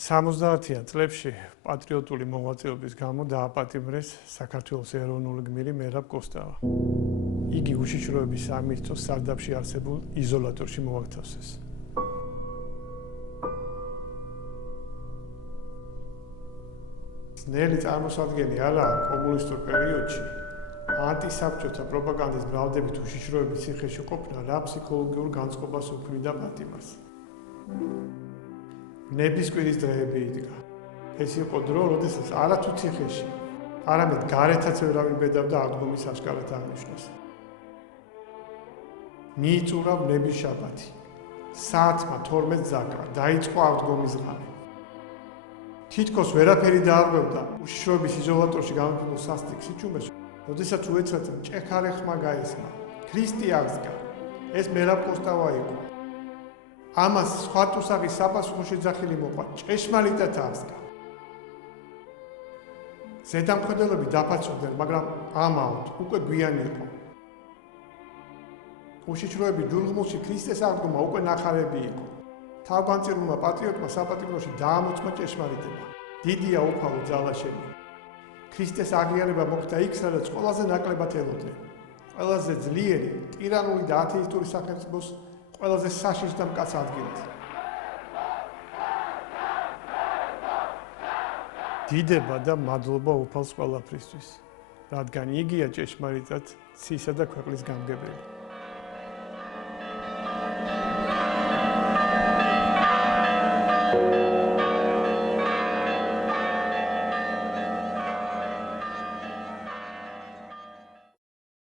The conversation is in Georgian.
70-იან წლებში პატრიოტული მოღვაწეობის გამო დააპატიმრეს საქართველოს ეროვნული გმირი მერაბ კოსტავა. იგი უშიშროების სამინისტროს სარდაფში არსებულ იზოლატორში მოაქცევსეს. ძნელი წარმოსადგენელი არაა კომუნისტურ პერიოდში ანტისაბჭოთა პროპაგანდის ბრალდებით უშიშროების ციხეში ყოფნა რა ფსიქოლოგიურ განწყობას უქმნიდა პატიმარს. ნებისკვირის დღეები იდგა. ეს იყო დრო, როდესაც არათუ ციხეში, არამედ გარეთაც ვერავინ ბედავდა აღდგომის აშკარად აღნიშნოს. მიიწურა ვნების შაბათი. საათმა 12 ზაკრა დაიწყო აღდგომის ღამე. თითქოს ვერაფერი დაარღვევდა უშიშროების იზოლატორში გამოფენილ სასტიკ სიჩუმეს, როდესაც უეცრად ჭექარე ხმა გაესმა. ქრისტე აღსგა. ეს მერაბ კოსტავა იყო. ამას სხვა ტუსაღის საპასუხო შეძახილი მოყვა, ჭეშმარიტად აღსგა. ზედამხედველები დაფაცოდნენ, მაგრამ ამაოდ უკვე გვიანი იყო. უშიშროების ჯულღმულში ქრისტეს აღდგომა უკვე ნახარები იყო. თავგანწირულმა პატრიოტმა საპატიმროში დაამოწმა ჭეშმარიტება. დიდია უფალო ძალაშენი. ქრისტეს აღიარება მოხდა იქ, სადაც ყველაზე ნაკლებად ელოდნენ. ყველაზე ძლიერი, ტირანული და ათეისტური სახელმწიფოს ყველაზე საშიშ და მკაც ადგილად. დიდება და მადლობა უფალს ყველაფრისთვის, რადგან იგია ჭეშმარიტად ცისა და ქვეყნის გამგებელი.